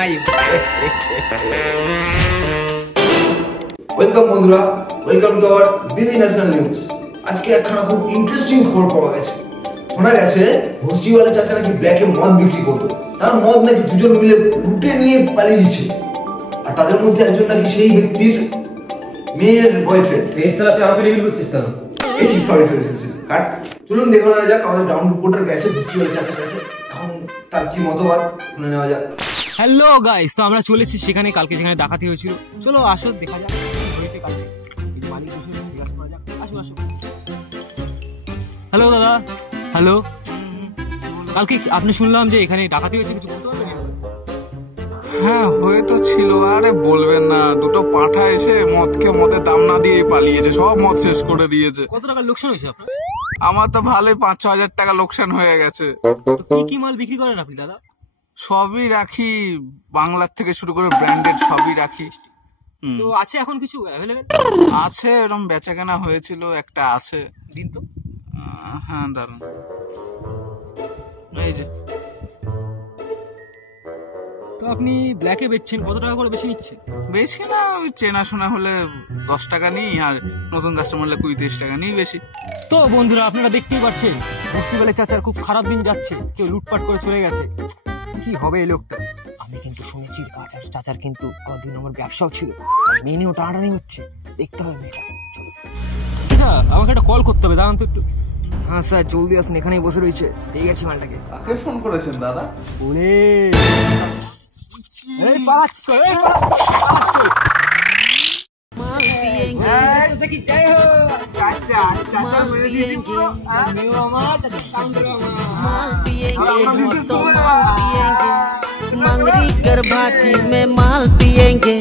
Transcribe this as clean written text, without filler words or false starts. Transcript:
নাই। ওয়েলকাম বন্ধুরা, welcome to our Bibi national news. আজকে একখানা খুব ইন্টারেস্টিং খবর পাওয়া গেছে। শোনা গেছে ভস্তিওয়ালা চাচা নাকি ব্ল্যাকে মদ বিক্রি করতো, তার মদ নাকি দুজন মিলে লুটে নিয়ে পালিয়ে দিচ্ছে। আর তাদের মধ্যে একজন নাকি সেই ব্যক্তির মেয়ের বয়ফ্রেন্ড। এই সালাতে আমাকে রিভিল করছিস কেন? সরি কাট। চলুন দেখে নেওয়া যাক, আমাদের গ্রাউন্ড রিপোর্টার গেছে ভস্তিওয়ালা চাচার কাছে, এখন তার কি মতবাদ শুনে নেওয়া যাক। হ্যালো গাইস, তো আমরা চলেছি সেখানে কালকে যেখানে ডাকাতি হয়েছিল। চলো আসো দেখা যাক হয়েছে কালকে। মালিক বসে জিজ্ঞাসা করা যাক। আসো আসো। হ্যালো দাদা। হ্যালো, কালকে আপনি শুনলাম যে এখানে ডাকাতি হয়েছে, কিছু বলতে পারবেন? হ্যাঁ হয়ে তো ছিল। আরে বলবেন না, দুটো পাঁঠা এসে মদের দাম না দিয়ে পালিয়েছে, সব মদ শেষ করে দিয়েছে। কত টাকা লোকসান হয়েছে আপনার? আমার তো ভালোই 5-6 হাজার টাকা লোকসান হয়ে গেছে। কি কি মাল বিক্রি করেন আপনি দাদা? সবই রাখি, বাংলার থেকে শুরু করে ব্র্যান্ডেড সবই রাখি। তো আছে এখন কিছু অ্যাভেলেবেল? আছে, এরকম বেচা কেনা হয়েছিল, একটা আছে। দিন তো। হ্যাঁ দারুন, এই যে। তো আপনি ব্ল্যাকে বেচছেন, কত টাকা করে বেশি নিচ্ছে? বেশি না, ওই চেনাশোনা হলে 10 টাকা নিই, আর নতুন কাস্টমার হলে 20-30 টাকা নিই বেশি। তো বন্ধুরা আপনারা দেখতেই পাচ্ছেন ভস্তিওয়ালা চাচার খুব খারাপ দিন যাচ্ছে, কেউ লুটপাট করে চলে গেছে। কি হবে এই লোকটা? আমি কিন্তু শুনেছি চাচার কিন্তু 2 নম্বর ব্যবসাও ছিল, মেনেও টানাটানি হচ্ছে, দেখতে হবে মেয়েটা। আচ্ছা আমাকে একটা কল করতে হবে, দাঁড়ান তো একটু। হ্যাঁ স্যার জলদি আসুন, এখানেই বসে রয়েছে, পেয়ে গেছি মালটাকে। কাকে ফোন করেছেন দাদা? ওরে এই পালাচ্ছিস কই? এই পালাচ্ছিস মাল পিয়েঙ্গে চাচা কি জয় হো। চাচা মেরে দিয়ে দিন পুরো। মেও আমার চাচা কাউন্টার আমার মাল পিয়েঙ্গে মাল পিয়েঙ্গে मंगरी कर भाटी में माल पिएंगे।